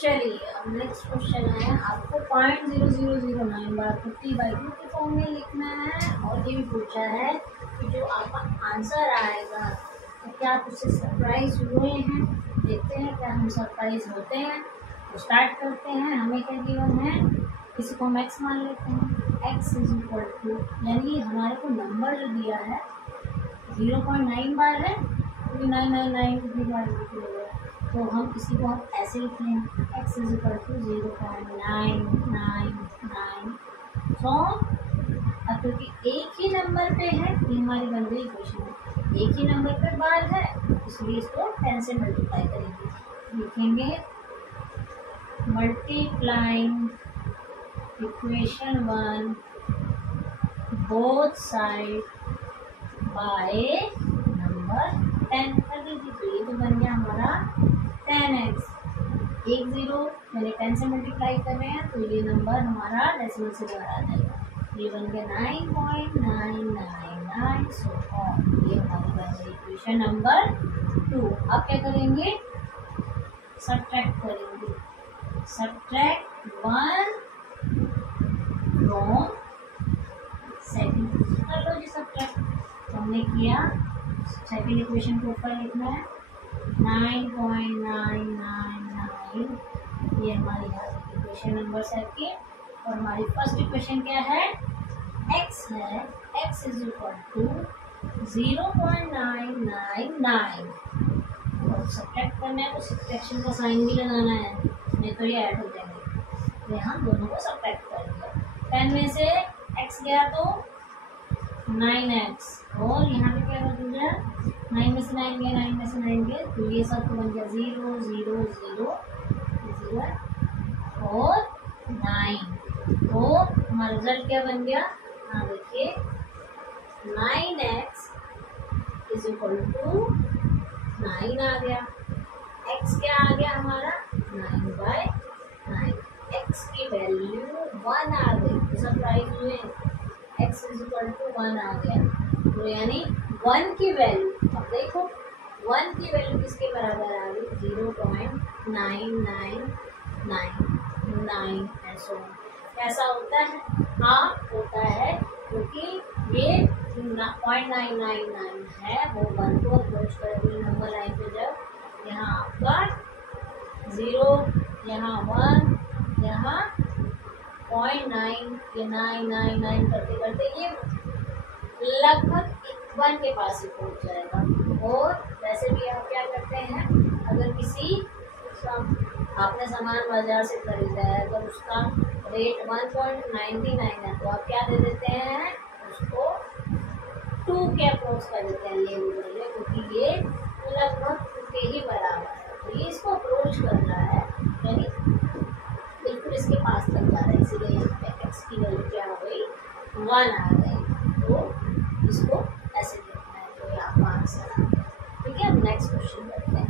चलिए अब next question है, आपको 0.0009 बार 50/2 के फॉर्म में लिखना है और ये भी पूछा है कि जो आपका आंसर आएगा तो क्या आप उससे सरप्राइज हुए हैं। देखते हैं क्या हम सरप्राइज होते हैं। तो स्टार्ट करते हैं। हमें क्या गिवन है, किसी को हम x मान लेते हैं। x इज इक्वल टू, यानी हमारे को नंबर जो दिया है 0.9 बार है, क्योंकि 999 तो हम इसी को हम ऐसे लिख लेंगे, x इज इक्वल टू 0.999। सो अब क्योंकि एक ही नंबर पे है, ये हमारी बन गई इक्वेशन है, एक ही नंबर पे बार है, इसलिए इसको 10 से मल्टीप्लाई करेंगे। लिखेंगे multiplying equation 1 both side by number 10 कर दीजिए। तो ये तो बन गया हमारा 10x, 1 0 मैंने 10 से मल्टीप्लाई कर रहे हैं तो ये नंबर हमारा डेसिमल से बाहर आ जाएगा। ये बन गया 9.999। सो ये हमारी बन गई इक्वेशन नंबर 2। अब क्या करेंगे, सब्ट्रैक्ट करेंगे। सब्ट्रैक्ट 1 फ्रॉम सेकंड, कर लो जी सब्ट्रैक्ट। तो हमने किया, सेकंड इक्वेशन को ऊपर लिखना है 9.999। ये हमारी इक्वेशन नंबर सेकंड। और हमारी फर्स्ट इक्वेशन क्या है, x है, x इज इक्वल टू 0.999। और सब्ट्रैक्ट करना है तो सब्ट्रैक्शन का साइन भी लगाना है, नहीं तो ये ऐड हो जाएंगे। तो यहाँ दोनों को सब्ट्रैक्ट कर दिया। 10 में से x गया तो 9x, और यहाँ पे क्या कर दिया, 9 में से 9 गया, 9 में से 9 गया, तो ये सब तो बन गया 0 0 0 0 और 9। तो हमारा रिजल्ट क्या बन गया, हाँ देखिए 9x इज इक्वल टू 9 आ गया। x क्या आ गया हमारा 9/9। x की वैल्यू 1 आ गई। सरप्राइज हुए, x इज इक्वल टू 1 आ गया। तो यानी 1 की वैल्यू, अब देखो 1 की वैल्यू किसके बराबर आ गई, 0.999। ऐसा होता है, हाँ होता है, क्योंकि ये 0.999 है, वो 1 को अप्रोच करेगी नंबर लाइन पे। जब यहाँ आपका 0, यहाँ 1, यहाँ 0.9, ये 999 करते करते ये लगभग 1 के पास ही पहुँच जाएगा। और वैसे भी आप क्या करते हैं, अगर किसी आपने सामान बाजार से खरीदा है, अगर उसका रेट 1.99 है, तो आप क्या दे देते हैं, उसको 2 के अप्रोच कर देते हैं, ले लीजिए, क्योंकि ये लगभग 2 के ही बराबर है। तो ये इसको अप्रोच कर रहा है, यानी बिल्कुल इसके पास तक जा रहा है, इसीलिए यहाँ पे x की वैल्यू क्या हो गई, 1 आ गई। तो इसको ऐसे लिखना है, तो ये आपका आंसर आ गया। ठीक है, अब नेक्स्ट क्वेश्चन करते हैं।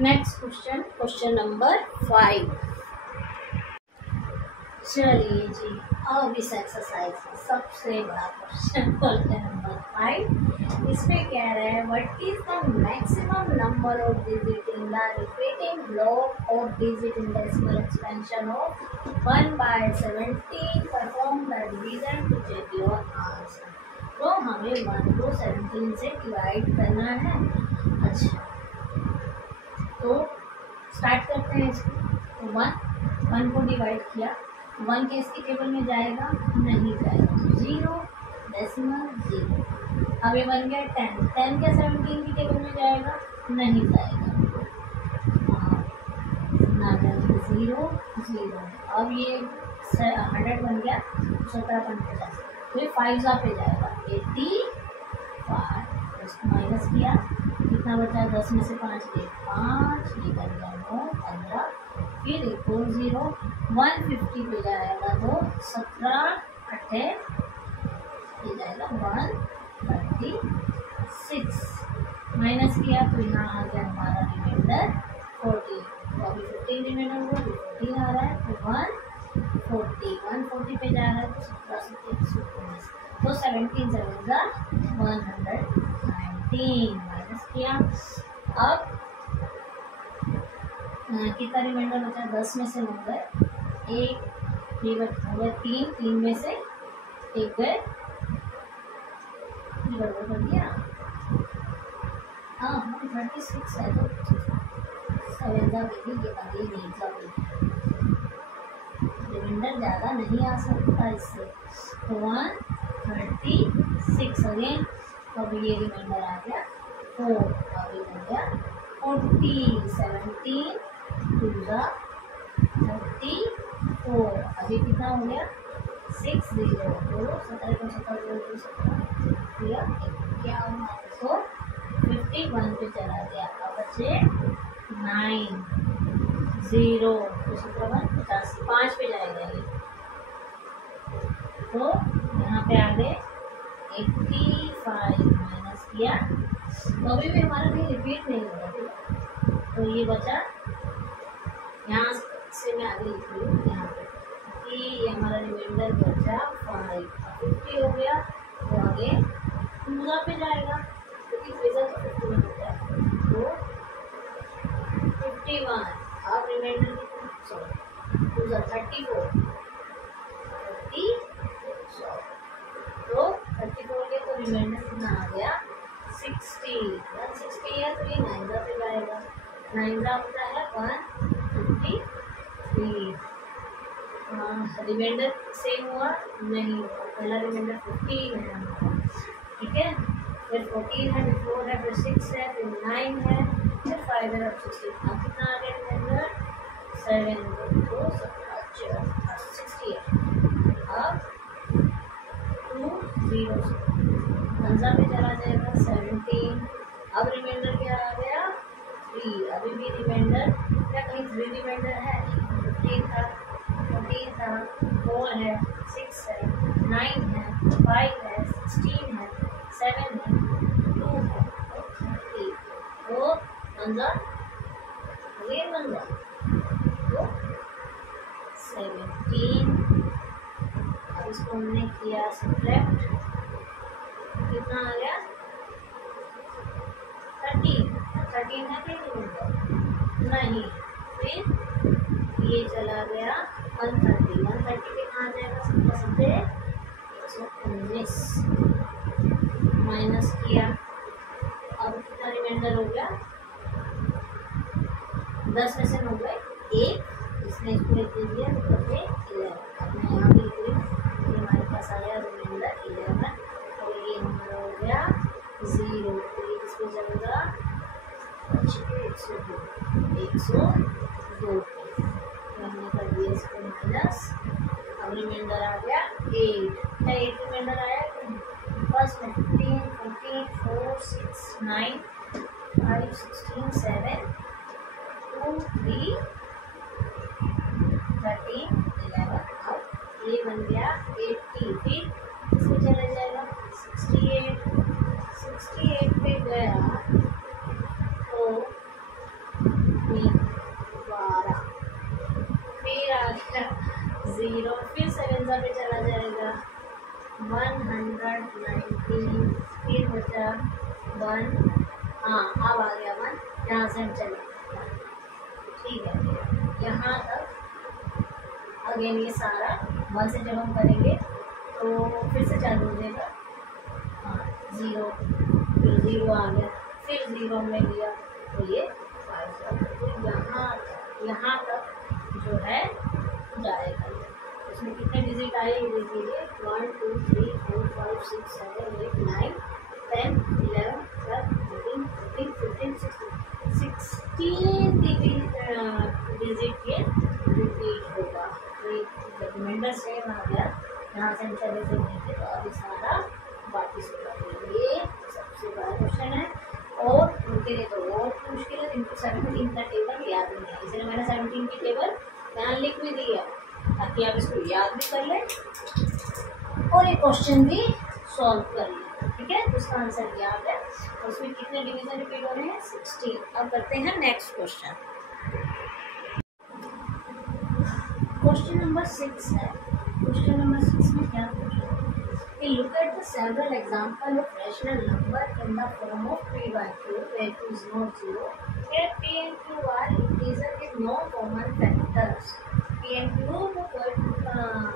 Next question, question number 5। चलिए जी, अब इस एक्सरसाइज का सबसे बड़ा क्वेश्चन, क्वेश्चन नंबर 5। इसमें कह रहे हैं, what is the maximum number of digit in the repeating block of digit in decimal expansion of 1/17। Perform the division to check your answer. तो हमें 1 को 17 से डिवाइड करना है। अच्छा, तो स्टार्ट करते हैं इसको। तो 1 को डिवाइड किया, 1 के इसके टेबल में जाएगा, नहीं जाएगा, 0 डेसिमल 0। अब ये बन गया 10, 10 क्या 17 की टेबल में जाएगा, नहीं जाएगा, ना जाएगा, 0 0। अब ये 100 बन गया, 17.50, तो ये 5 पे जाएगा, 85। इसको माइनस किया, कितना बचा, 10 में से 5 गए 5, ये बन गया 9 15। फिर एक और 0, 150 पे जाएगा, तो 17 8 ये जाएगा 136। माइनस किया तो यहाँ आ गया हमारा रिमाइंडर 40। तो अभी 15 रिमाइंडर हुआ, 15 आ रहा है, तो 140 पे जा रहा है, तो 17 तो 17 जाएगा 119। माइनस किया, अब कितना रिमाइंडर बचा? 10 में से 9 गए, एक ये हो गया 3, 3 में से एक गए, गड़बड़ कर दिया। हाँ 36 है तो 7 का बेबी के आगे नहीं था, रिमाइंडर ज़्यादा नहीं आ सकता इससे, तो 136 अगेन, तो अब ये रिमाइंडर आ गया 4, अभी हो गया 40, 17 2 34, अभी कितना हो गया 6 0, तो 17 को 51 पे चला गया। अब बचे 9 0, तो 17 50, 5 पे जाएगा ये, तो यहाँ पे आ गए 85 माइनस किया, तो अभी भी हमारा कहीं रिपीट नहीं हो रहा, तो ये बचा, यहाँ से मैं आगे लिख रही हूँ यहाँ पे कि ये हमारा रिमाइंडर बचा 5, 50 हो गया, तो आगे 2 पे जाएगा, क्योंकि फेजर तो 51 होता है, तो 51, अब रिमाइंडर सॉरी 2 34, तो 34 के तो रिमाइंडर कितना आ गया 60, 160 है, तो ये 9 पे जाएगा, 9 होता है 153, रिमाइंडर सेम हुआ नहीं, पहला रिमाइंडर 15 है हमारा, ठीक है, फिर 14 है, फिर 4 है, फिर 6 है, फिर 9 है, फिर 5 है, अब 16, अब कितना आ गया रिमाइंडर 7, तो 68, अब 2 0 पंजा पे चला जाएगा 17, अब रिमाइंडर क्या आ गया 3, अभी भी रिमाइंडर क्या कहीं 3 रिमाइंडर है, 15 था, 14 था, 4 है, 6 है, 9 है, 5 है, 16 है, 7 है, 2 है, 30, तो पंजा अगेन पंजा, तो 17, अब इसको हमने किया सब्ट्रैक्ट, कितना आ गया 13 है कहीं नहीं, फिर ये चला गया 130 पे कहाँ जाएगा, सीधे 119 माइनस किया, अब कितना रिमाइंडर हो गया 10 में से 9 गए, एक, इसने इसको लिख दिया, तो 11, अब मैं यहाँ पे लिख रही हूँ, ये हमारे पास आ गया रिमाइंडर 11, और ये हमारा हो गया 0, तो ये किसको चलेगा 102, हमने कर दिया इसको माइनस, अब रिमाइंडर आ गया 8, क्या 8 रिमाइंडर आया, फर्स्ट में 15, 14, 4, 6, 9, 5, 16, 7, 2, 3, 13, 11, अब ये बन गया 80, फिर इसमें चला जाएगा 68 पे गया, तो 12, फिर आ गया 0, फिर 7 पे चला जाएगा 119, फिर बचा 1, हाँ अब आ गया 1, यहाँ से हम चले, ठीक है, यहाँ तक अगेन ये सारा 1 से जब हम करेंगे तो फिर से चालू हो जाएगा, हाँ 0, फिर 0 आ गया, फिर 0 हमने लिया, तो ये 5, तो यहाँ तक जो है जाएगा, इसमें कितने डिजिट आए ये देखिए, 1 2 3 4 5 6 7 8 9 10 11 12 13 14 15 16 डिजिट ये रिपीट होगा, रिमाइंडर सेम आ गया, यहाँ से हम चले थे नीचे, तो अभी सारा वापिस होगा, ये सबसे बड़ा क्वेश्चन है, और उनके लिए तो और मुश्किल है, इनको 17 का टेबल याद नहीं है, इसलिए मैंने 17 की टेबल यहाँ लिख भी दिया ताकि आप इसको याद भी कर लें और ये क्वेश्चन भी सॉल्व कर लें, ठीक है, उसका आंसर याद है, और उसमें कितने डिवीजन रिपीट हो रहे हैं 16। अब करते हैं नेक्स्ट क्वेश्चन, क्वेश्चन नंबर 6 है, क्वेश्चन नंबर 6 में क्या पूछा है, we look at the several example of rational number in the form of p by q where q is not 0, here p and q are integer with no common factors, PN2 को कोई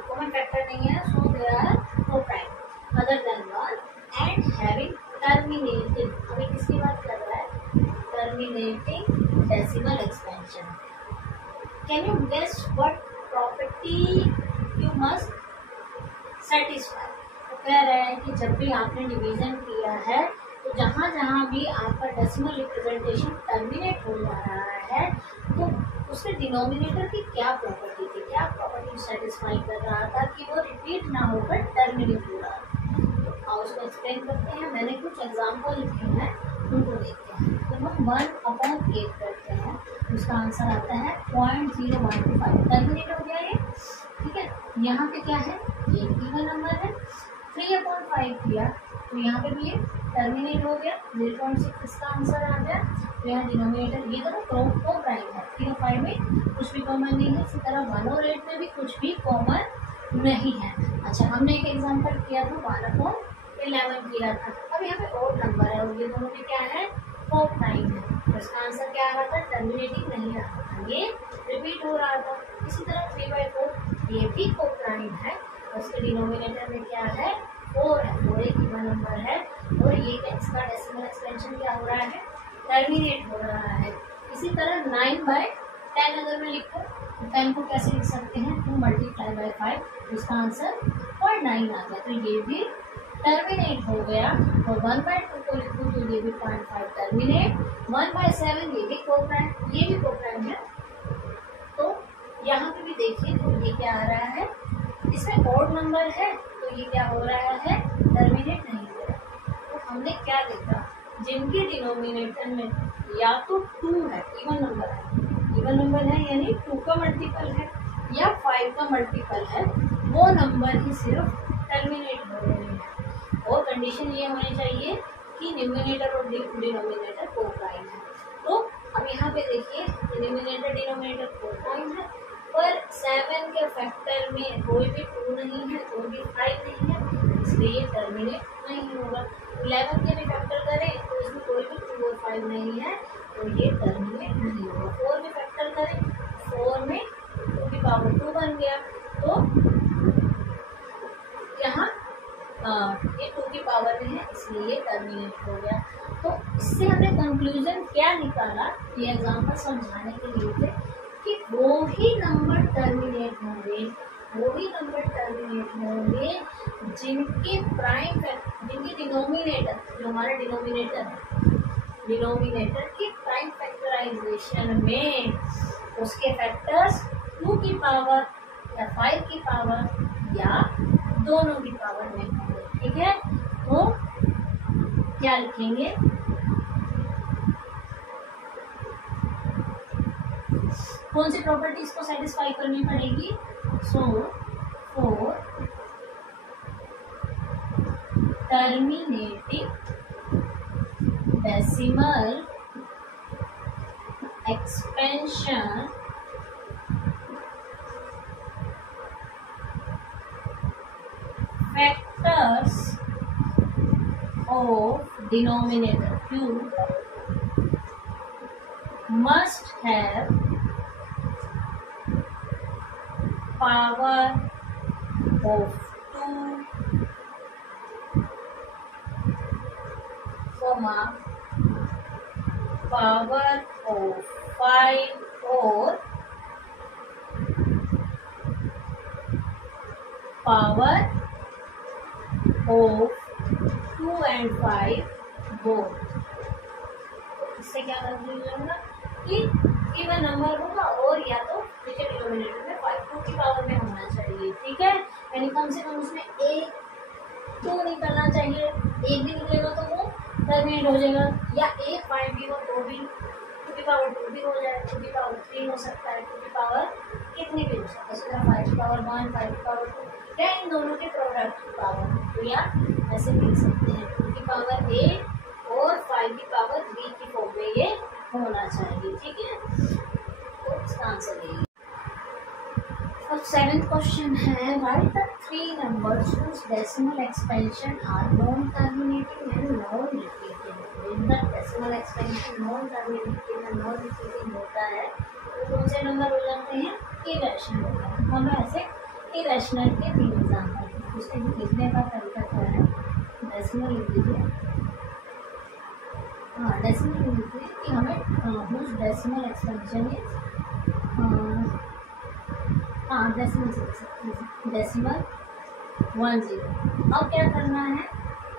common factor नहीं है, so there are no prime other than 1 and having terminating, अभी किसकी बात कर रहा है, terminating decimal expansion. Can you guess what property you must satisfy. तो कह रहे हैं कि जब भी आपने डिवीजन किया है तो जहाँ जहाँ भी आपका डेसिमल रिप्रेजेंटेशन टर्मिनेट हो जा रहा है तो उसके डिनोमिनेटर की क्या प्रॉपर्टी थी, क्या प्रॉपर्टी सेटिस्फाई कर रहा था कि वो रिपीट ना होकर टर्मिनेट हो रहा है। तो आओ उसको एक्सप्लेन करते हैं। मैंने कुछ एग्जाम्पल लिखे हैं, उनको देखते हैं। तो हम 1/8 करते हैं, उसका आंसर आता है 0.0125, टर्मिनेट हो गया ये, ठीक है। यहाँ पे क्या है, ये इवन नंबर है। 3/5 किया तो यहाँ पे भी ये टर्मिनेट हो गया, 0.6 इसका आंसर आ गया। तो यहाँ डिनोमिनेटर ये दोनों को प्राइम है, 3 और 5 में कुछ भी कॉमन नहीं है। इसी तरह 1 और 8 में भी कुछ भी कॉमन नहीं है। अच्छा, हमने एक एग्जांपल किया था 1/11 किया था। अब यहाँ पे ओड नंबर है और ये दोनों में क्या है, को प्राइम है, तो इसका आंसर क्या आ रहा था, टर्मिनेटिंग नहीं आ रहा था, ये रिपीट हो रहा था। इसी तरह 3/4 ये भी को प्राइम है, उसके डिनोमिनेटर में क्या है, 4 है, 4 एक इवन नंबर है और ये इसका डेसिमल एक्सपेंशन क्या हो रहा है, टर्मिनेट हो रहा है। इसी तरह 9/10 अगर मैं लिखूँ तो 10 को कैसे लिख सकते हैं, 2 × 5, इसका आंसर 0.9 आ गया, तो ये भी टर्मिनेट हो गया। तो 1/2 को लिखूँ तो ये भी 0.5 टर्मिनेट, 1/7 ये भी को प्राइम, ये भी को प्राइम है। तो यहाँ पे भी देखिए तो ये क्या आ रहा है, इसमें ओड नंबर है तो ये क्या हो रहा है, टर्मिनेट नहीं हो रहा। तो हमने क्या देखा, जिनके डिनोमिनेटर में या तो 2 है, इवन नंबर है यानी 2 का मल्टीपल है या 5 का मल्टीपल है, वो नंबर ही सिर्फ टर्मिनेट हो रहे हैं। और कंडीशन ये होनी चाहिए कि न्यूमिनेटर और डिनोमिनेटर को प्राइम है। तो अब यहाँ पे देखिए न्यूमिनेटर डिनोमिनेटर को प्राइम है, पर 7 के फैक्टर में कोई भी 2 नहीं है, कोई भी 5 नहीं है, इसलिए ये टर्मिनेट नहीं होगा। 11 के भी फैक्टर करें तो इसमें कोई भी 2 और 5 नहीं है, तो ये टर्मिनेट नहीं होगा। 4 में फैक्टर करें, 4 में 2 की पावर 2 बन गया, तो यहाँ ये 2 की पावर में है, इसलिए ये टर्मिनेट हो गया। तो इससे हमने कंक्लूजन क्या निकाला, ये एग्जाम्पल समझाने के लिए थे कि वो ही नंबर टर्मिनेट होंगे, जिनके प्राइम, जिनके डिनोमिनेटर, जो हमारा डिनोमिनेटर है, डिनोमिनेटर की प्राइम फैक्टराइजेशन में उसके फैक्टर्स 2 की पावर या 5 की पावर या दोनों की पावर में होंगे, ठीक है। तो क्या लिखेंगे, कौन सी प्रॉपर्टीज को सेटिस्फाई करनी पड़ेगी, so for terminating decimal expansion factors of denominator q must have power of 2, power of 5 or power of 2 and 5 both। इससे क्या कंक्लूजन होगा कि इवन नंबर होगा और या तो नीचे डिनोमिनेटर में 5 2 की पावर में होना चाहिए, ठीक है। यानी कम से कम उसमें 1 2 निकलना चाहिए, 1 भी निकलेगा तो वो टर्मिनेट हो जाएगा, या 1 5 भी हो तो भी 2 की पावर 2 भी हो जाए, 2 की पावर 3 हो सकता है, 2 की पावर कितनी भी हो सकता है, 5 की पावर 1 5 की पावर 2 या इन दोनों के प्रोडक्ट की पावर, तो या ऐसे लिख सकते हैं 2 की पावर a और 5 की पावर b की फॉर्म में ये होना चाहिए, ठीक है। तो इसका आंसर ये। अब 7th क्वेश्चन है, right the 3 numbers whose decimal expansion are non-terminating and non-repeating। जिनका decimal expansion non-terminating and non-repeating होता है तो कौन से नंबर हो जाते हैं, इरेशनल हो जाते हैं। हम ऐसे इरेशनल के 3 एग्जाम्पल, उसके लिखने का तरीका क्या है, डेसिमल लिख दीजिए। हाँ, डेसिमल लिख दीजिए कि हमें हुज डेसिमल एक्सपेंशन इज, हाँ डेसिमल 10। अब क्या करना है,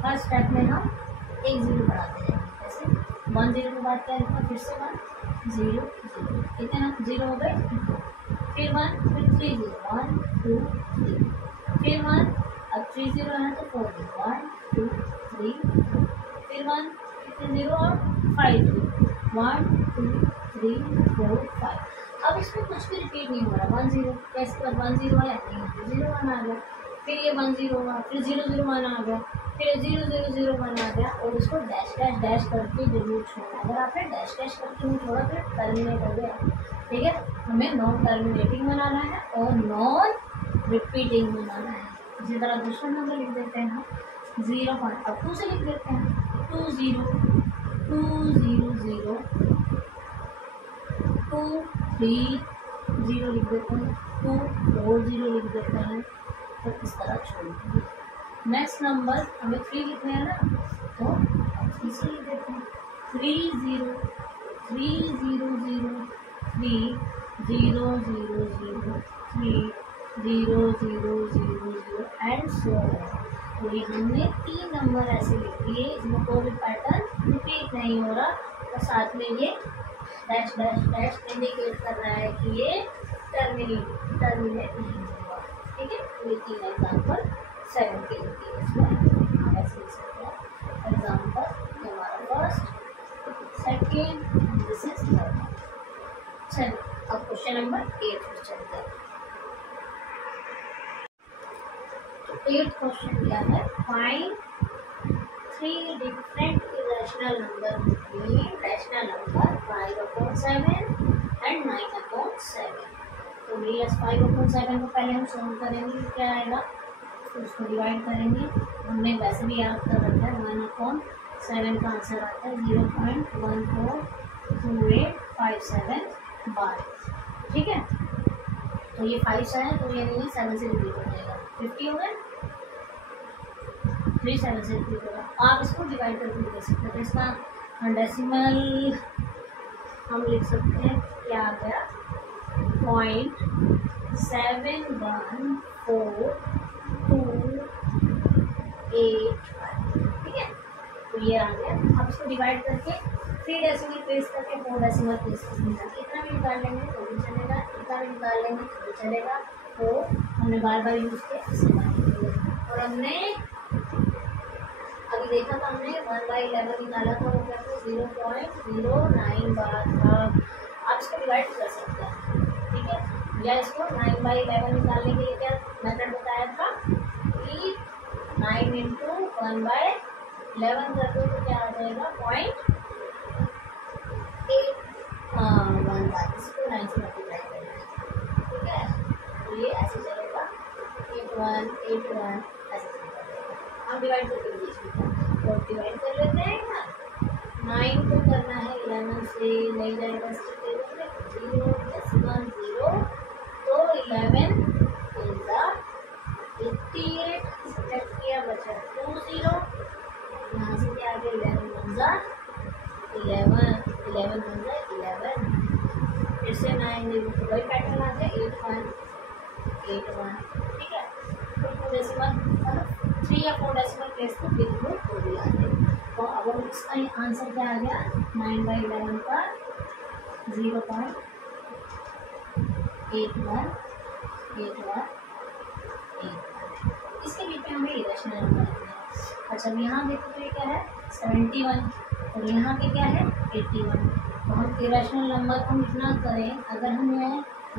फर्स्ट स्टेप में हम एक 0 बढ़ाते हैं, जैसे 10 के बाद क्या लिखा, फिर से 1 0 0, कितने 0 हो गए, फिर 1, फिर 3 0, 1 2 3, फिर 1, अब 3 0 है तो 4 0, 1 2 3, फिर 1, कितने 0 और 5 0, 1 2 3 4 5। अब इसमें कुछ भी रिपीट नहीं हो रहा, 1 0 कैसे 1 0 आया, नहीं 0 1 आ गया, फिर ये 1 0 हुआ, फिर 0 0 1 आ गया, फिर 0 0 0 1 आ गया, और इसको डैश डैश डैश करके जरूर छोड़ना। अगर आपने डैश डैश करके नहीं छोड़ा फिर टर्मिनेट हो गया, ठीक है। हमें नॉन टर्मिनेटिंग बनाना है और नॉन रिपीटिंग बनाना है। इसी तरह दूसरा नंबर लिख देते हैं हम 0 पॉइंट, अब 2 से लिख देते हैं 2 0 2 0 0 2 3 0 लिख देते हैं, 2 4 0 लिख देते हैं, तो इस तरह छोड़ देंगे। नेक्स्ट नंबर हमें 3 लिखना है ना, तो 3 से लिख देते हैं 3 0 3 0 0 3 0 0 0 3 0 0 0 0 एंड सो ऑन। तो ये हमने 3 नंबर ऐसे लिख दिए, इसमें कोई भी पैटर्न रिपीट नहीं हो रहा, और साथ में ये डैश डैश डैश इंडिकेट कर रहा है कि ये टर्मिनेट नहीं हुआ, ठीक है। तो ये 3 एग्जाम्पल 7 के लिए इसमें हम ऐसे लिख सकते हैं। एग्जाम्पल हमारा first, second, this is third. चलिए अब क्वेश्चन नंबर 8 पर चलते हैं। तो 8th क्वेश्चन क्या है, find 3 different irrational number between rational number 5/7 and 9/7। तो ये 5/7 को पहले हम सॉल्व करेंगे, क्या आएगा, तो उसको डिवाइड करेंगे। हमने वैसे भी याद कर रखा है 1/7 का आंसर आता है 0.142857 बार, ठीक है। तो ये 5 से है तो ये नहीं 7 से रिपीट हो जाएगा, 50 हो गए, 3 7 से रिपीट होगा। आप इसको डिवाइड करके लिख सकते हैं, इसका डेसिमल हम लिख सकते हैं, क्या आ गया 0.714285, ठीक है। तो ये आ गया। अब इसको डिवाइड करके 3 डेसिमल प्लेस करके 4 डेसिमल प्लेस करके इतना भी निकाल लेंगे तो भी चलेगा, इतना भी निकाल लेंगे तो भी चलेगा। तो हमने बार बार यूज किया, और हमने अभी देखा था, हमने 1/11 निकाला था, वो क्या था 0.09 बार था। आप इसको डिवाइड कर सकते हैं, ठीक है, या इसको 9/11 निकालने के लिए क्या मेथड बताया था कि 9 × 1/11 कर दो तो क्या आ जाएगा 0.81 बार, इसको 9 से मल्टीप्लाई करना है, ठीक है। तो ये ऐसे चलेगा 81 81 ऐसे चलेगा। हम डिवाइड करके तो डिवाइड कर लेते हैं ना, 9 को करना है 11 से, नहीं जाएगा इसके टेबल में 0 डेसिमल 0, तो 11 इज 88, सब्ट्रैक्ट किया बचा 20, यहाँ से क्या आ गया 11 बन 11 फिर से 9 0, तो वही पैटर्न आ गया 81 81, ठीक है। तो 2 डेसिमल 3 या 4 डेसिमल प्लेस को बिल्कुल हो दिया है। तो अब इसका आंसर क्या आ गया 9/11 का 0.8181। इसके बीच में हमें इरेशनल नंबर रखना है। अच्छा यहाँ देखो तो ये क्या है 71 और यहाँ पे क्या है 81। तो हम इरेशनल नंबर को लिखना करें, अगर हम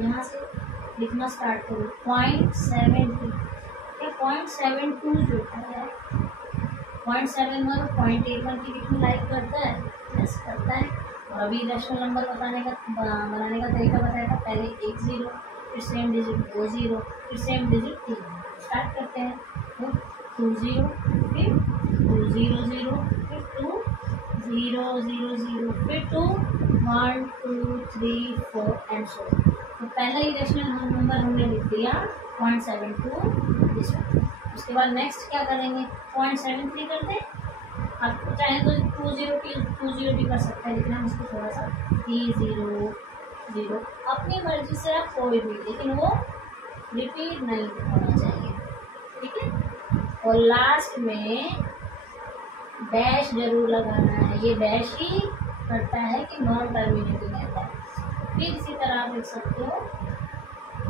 यहाँ से लिखना स्टार्ट करूँ 0.72, 0.72 जो है 0.71 और 0.81 के बीच में लाइक करता है, यस करता है। और अभी रैशनल नंबर बनाने का तरीका बताया था, पहले 1 0, फिर सेम डिजिट 2 0, फिर सेम डिजिट 3 स्टार्ट करते हैं। तो 2 0, फिर 2 0 0, फिर 2 0 0 0, फिर 2 1 2 3 4 एंड सो। तो पहला इरेशनल नंबर हमने लिख दिया 0.72 दिस वन। उसके बाद नेक्स्ट क्या करेंगे, 0.73 कर दें। आप चाहे तो 2 0 कर सकते हैं, लेकिन हम इसको थोड़ा सा 3 0 अपनी मर्जी से आप कोई भी, लेकिन वो रिपीट नहीं होना चाहिए, ठीक है। और लास्ट में डैश जरूर लगाना है, ये डैश ही करता है कि नॉन टर्मिनेटिंग है। फिर इसी तरह आप लिख सकते हो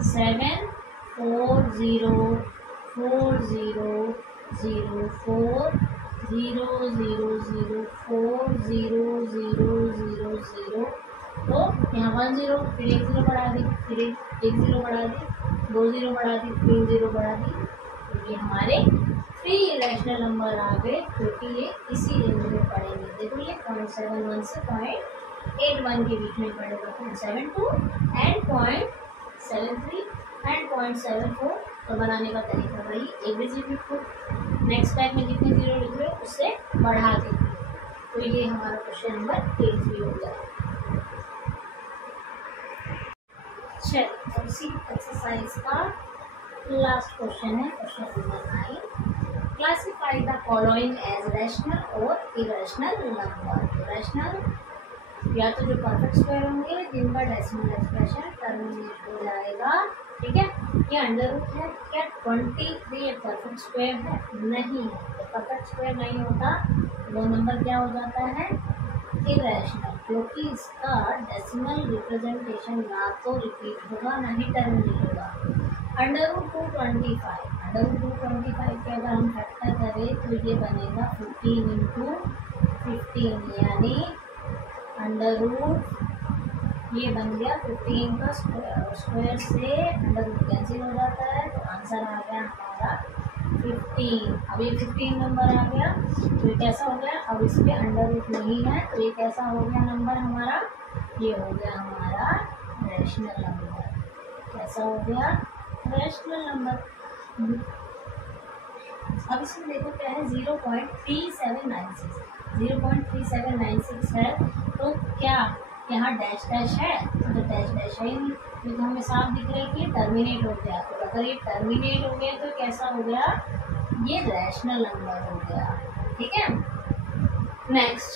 7 4 0 4 0 0 4 0 0 0 4 0 0 0 0। तो यहाँ 1 0, फिर 1 0 बढ़ा दी, फिर 1 0 बढ़ा दी, 2 0 बढ़ा दी, 3 0 बढ़ा दी। तो ये हमारे 3 इरेशनल नंबर आ गए, क्योंकि ये इसी रेंज में पड़ेंगे। देखो ये 0.71 से 0.81 के बीच में पड़ेगा, 0.72 एंड 0.73 एंड 0.74। तो बनाने का तरीका वही, एक डिजिट को नेक्स्ट टाइम में जितने जीरो लिख रहे हो उससे बढ़ा देंगे। तो ये हमारा क्वेश्चन नंबर 8 हो गया। चलिए इसी एक्सरसाइज का लास्ट क्वेश्चन है, question number 9। Classify the following as rational और इरेशनल नंबर। रैशनल या तो जो परफेक्ट स्क्वायर होंगे जिनका डेसिमल एक्सप्रेशन टर्मिनेट हो जाएगा, ठीक है। ये अंडर रूट है, क्या 23 एक परफेक्ट स्क्वायर है? नहीं है। तो परफेक्ट स्क्वायर नहीं होता, वो नंबर क्या हो जाता है, इरेशनल, क्योंकि इसका डेसिमल रिप्रेजेंटेशन ना तो रिपीट होगा ना ही टर्मिनेट होगा। अंडर रूट 225 के अगर हम फैक्टर करें तो ये बनेगा 15 इंटू 15, यानी अंडर रूट ये बन गया 15 का स्क्वायर से अंडर रूट कैंसिल हो जाता है, तो आंसर आ गया हमारा 15। अब ये 15 नंबर आ गया, तो ये कैसा हो गया, अब इस पर अंडर रूट नहीं है, तो ये कैसा हो गया नंबर हमारा, ये हो गया हमारा रैशनल नंबर। कैसा हो गया, रैशनल नंबर। अब इसमें देखो क्या है, 0.3796 है। तो क्या यहाँ डैश डैश है, तो डैश डैश है ही नहीं, क्योंकि हमें साफ दिख रहा है कि टर्मिनेट हो गया। तो अगर ये टर्मिनेट हो गया तो कैसा हो गया, ये रैशनल नंबर हो गया, ठीक है। नेक्स्ट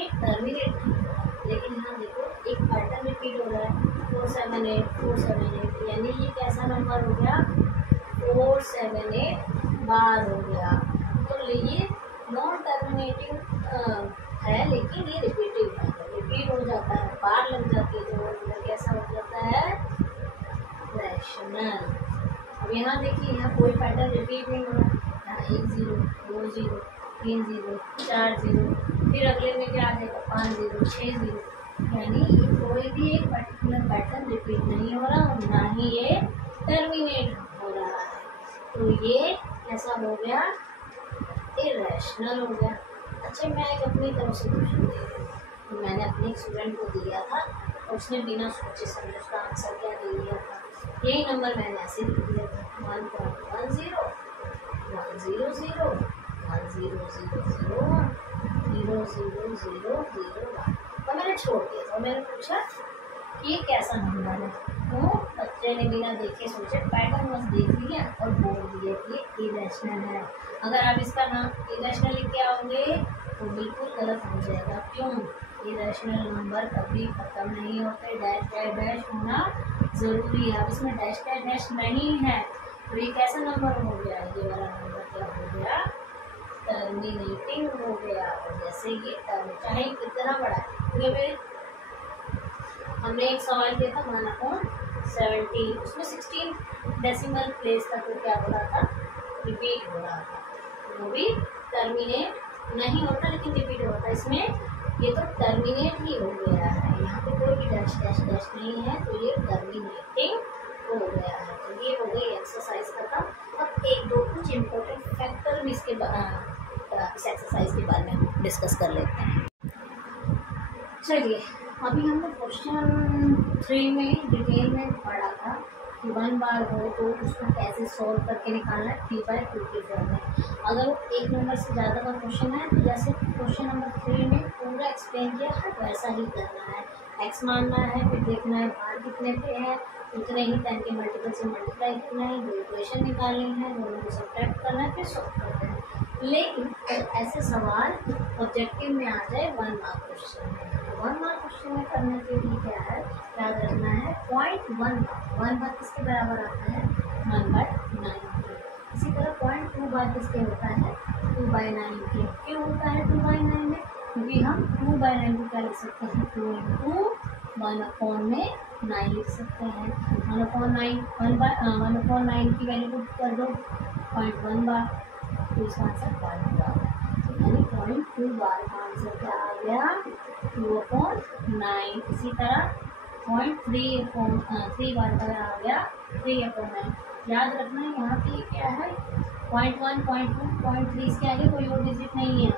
एक टर्मिनेट, लेकिन यहाँ देखो एक पैटर्न रिपीट हो रहा है, 478 यानी ये कैसा नंबर हो गया, 478 बार हो गया। तो ये नॉन टर्मिनेटिंग है, लेकिन ये रिपीटिव है, रिपीट हो जाता है, बार लग जाती है, तो कैसा हो जाता है, रैशनल। अब यहाँ देखिए, यहाँ कोई पैटर्न रिपीट नहीं हो रहा, यहाँ 1 0 2 0 3 0 4 0, फिर अगले में क्या आ जाएगा 5 0 6 0, यानी कोई भी एक पर्टिकुलर पैटर्न रिपीट नहीं हो रहा और ना ही ये टर्मिनेट हो रहा है। तो ये कैसा हो गया, इरेशनल हो गया। अच्छा, मैं एक अपनी तरफ से क्वेश्चन दे रही हूँ, तो मैंने अपने एक स्टूडेंट को दिया था और उसने बिना सोचे समझे उसका आंसर क्या दे दिया था, यही नंबर मैंने ऐसे लिख दिया था 1.10 1 0 0 0 1 0 0 0 1 0 0 0 0 1। तो मैंने छोड़ दिया था, मैंने पूछा कि ये कैसा नंबर है, तो बच्चे ने बिना देखे सोचे पैटर्न बस देख लिया और बोल दिया कि ये इरेशनल है। अगर आप इसका नाम इरेशनल लिख के आओगे तो बिल्कुल गलत हो जाएगा। क्यों, इरेशनल नंबर कभी खत्म नहीं होते, डैश डैश डैश होना ज़रूरी है। अब इसमें डैश डैश डैश नहीं है, तो ये कैसा नंबर हो गया, ये वाला नंबर क्या हो गया, टर्मिनेटिंग हो गया। और जैसे ये टर्म चाहे कितना बड़ा है, हमने एक सवाल किया था 1/17, उसमें 16 डेसिमल प्लेस तक क्या हो रहा था, रिपीट हो रहा था, वो भी टर्मिनेट नहीं होता लेकिन रिपीट होता। इसमें ये तो टर्मिनेट ही हो गया है, यहाँ पे कोई भी डैश डैश डैश नहीं है, तो ये टर्मिनेटिंग हो गया है। तो ये हो गई एक्सरसाइज खत्म। अब एक दो कुछ इम्पोर्टेंट फैक्टर भी इसके इस एक्सरसाइज के बारे में डिस्कस कर लेते हैं। चलिए, अभी हमने क्वेश्चन 3 में डिटेल में पढ़ा था कि 1 बार हो तो उसको कैसे सॉल्व करके निकालना है 3/2 के फॉर्म में। अगर वो एक नंबर से ज़्यादा का क्वेश्चन है तो जैसे क्वेश्चन नंबर 3 में पूरा एक्सप्लेन किया है वैसा ही करना है। एक्स मानना है, फिर देखना है बार कितने पे है, उतने ही 10 के मल्टीपल से मल्टीप्लाई करना है, दो इक्वेशन निकालनी है, दोनों को सब्ट्रैक्ट करना है, फिर सॉल्व करना है। लेकिन ऐसे सवाल ऑब्जेक्टिव में आ जाए 1 मार्क क्वेश्चन में, 1 मार्क क्वेश्चन में करने के लिए क्या है, याद रखना है 0.1 बार, 1 बार किसके बराबर आता है 1/9 के। इसी तरह 0.2 बार किसके होता है 2/9 के। क्यों होता है 2/9 में, क्योंकि हम 2/9 को क्या लिख सकते हैं 2 इंटू 1/9 लिख सकते हैं। 1/9 की वैल्यू को कर दो 0.1 बार, तो इसका आंसर 0.2 बार, यानी 0.2 बार का आंसर क्या आ गया 2/9। इसी तरह 0.3 बार का आ गया 3/9। याद रखना है यहाँ पे क्या है 0.1, 0.2, 0.3 इसके आगे कोई और डिजिट नहीं है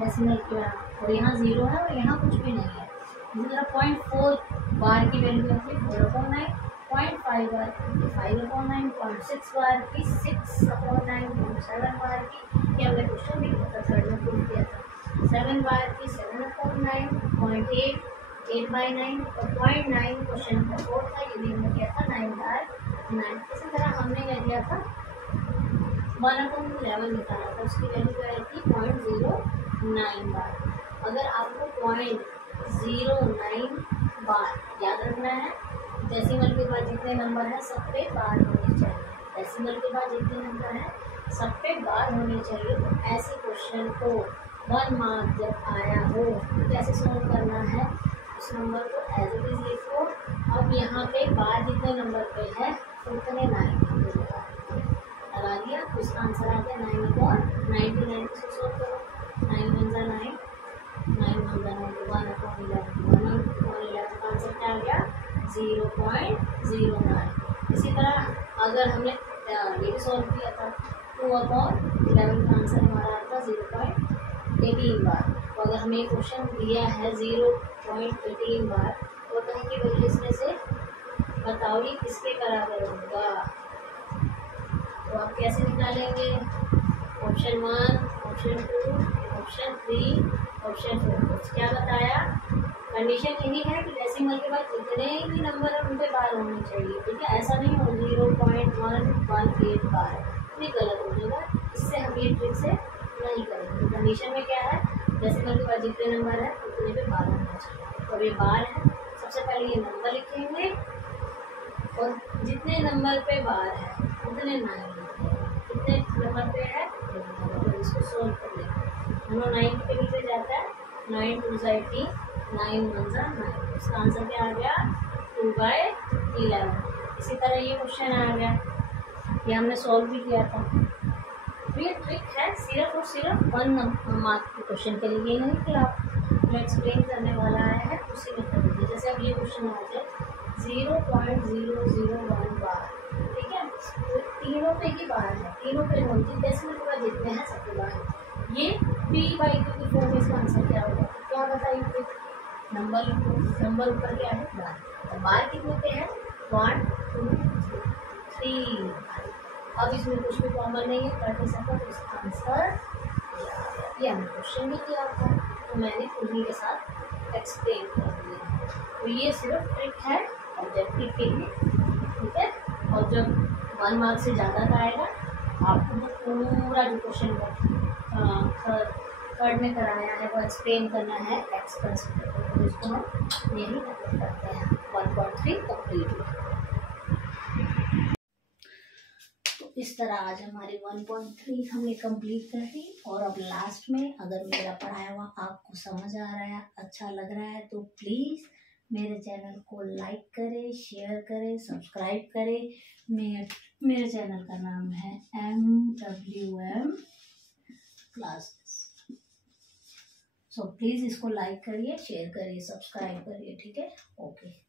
डेसिमल के यहाँ, और यहाँ 0 है और यहाँ कुछ भी नहीं है। इसी तरह 0.4 बार की वैल्यू होती है 4/9, 0.5 बार की 5/9, 0.6 बार की 6/9, 0.7 बार की, ये हमने क्वेश्चन भी किया था, थर्ड में प्रूव किया था, 7 बार की 7/9, 0.8 8/9 और 0.9 क्वेश्चन नंबर 4 था, ये भी हमने किया था 9/9। इसी तरह हमने क्या किया था 1/11 निकाला था, उसकी वैल्यू क्या आई थी 0.09 बार। अगर आपको 0.09 बार याद रखना है, डेसिमल के बाद जितने नंबर हैं सब पे बार होने चाहिए, डेसिमल के बाद जितने नंबर हैं सब पे बार होने चाहिए। तो ऐसे क्वेश्चन को 1 मार्क जब आया हो तो कैसे सॉल्व करना है, उस नंबर को एज इट इज लिखो। अब यहाँ पे बार जितने नंबर पे है उतने 9 लगा दिया, तो इसका आंसर आ गया 9/99। इसको सॉल्व करो, 9 1 9, 9 1 9 1/11, 1/11 का आंसर क्या आ गया 0.09। इसी तरह अगर हमने ये भी सॉल्व किया था 2/11 का आंसर हमारा आता 0.18 बार। तो अगर हमें क्वेश्चन दिया है 0.18 बार तो 10 की वजह इसमें से बताओ ये किसके बराबर होगा, तो आप कैसे निकालेंगे, ऑप्शन 1, ऑप्शन 2, ऑप्शन 3, ऑप्शन 4। क्या बताया, कंडीशन यही है कि डेसिमल के बाद जितने भी नंबर है उन पे बार होनी चाहिए, ठीक है, ऐसा नहीं हो 0.118 बार, ये गलत हो जाएगा, इससे हम ये ट्रिक से नहीं करेंगे। कंडीशन में क्या है डेसिमल के बाद जितने नंबर है उतने पे बार होना चाहिए, और ये बार है, सबसे पहले ये नंबर लिखेंगे और जितने नंबर पे बार है उतने 9 कितने नंबर पे है, तो इसको सोल्व कर लेंगे। 9 के नीचे जाता है 9 2 18, 9 1 9, इसका आंसर क्या आ गया 2/11। इसी तरह ये क्वेश्चन आ गया, ये हमने सॉल्व भी किया था। तो ये ट्रिक है सिर्फ और सिर्फ 1 मार्क के क्वेश्चन के लिए, ये नहीं कि आप जो एक्सप्लेन करने वाला आया है उसी में कर दीजिए। जैसे अब ये क्वेश्चन आ जाए 0.001 बार, ठीक है, तो तीनों पे ही बार है, तीनों पे होंगे, डेसिमल के बाद जितने हैं सबके बार। ये p/2 की फॉर्म में इसका आंसर क्या होगा, क्या बताइए, नंबर ऊपर क्या है बार, तो बार कितने पे है 1 2 3। अब इसमें कुछ भी कॉमन नहीं है, 37, तो इसका आंसर ये हमने क्वेश्चन भी किया था, तो मैंने उन्हीं के साथ एक्सप्लेन कर दिया। तो ये सिर्फ ट्रिक है ऑब्जेक्टिव के लिए, ठीक है, और जब 1 मार्क से ज़्यादा का आएगा आपको पूरा जो क्वेश्चन थर्ड में कराया है वो एक्सप्लेन करना है एक्सप्रेस, तो इसको हम यही करते हैं 1.3 कम्प्लीट। इस तरह आज हमारी 1.3 हमने कंप्लीट कर दी। और अब लास्ट में अगर मेरा पढ़ाया हुआ आपको समझ आ रहा है, अच्छा लग रहा है, तो प्लीज़ मेरे चैनल को लाइक करें, शेयर करें, सब्सक्राइब करें। मेरे चैनल का नाम है MWM क्लासेस। सो प्लीज़ इसको लाइक करिए, शेयर करिए, सब्सक्राइब करिए, ठीक है, ओके।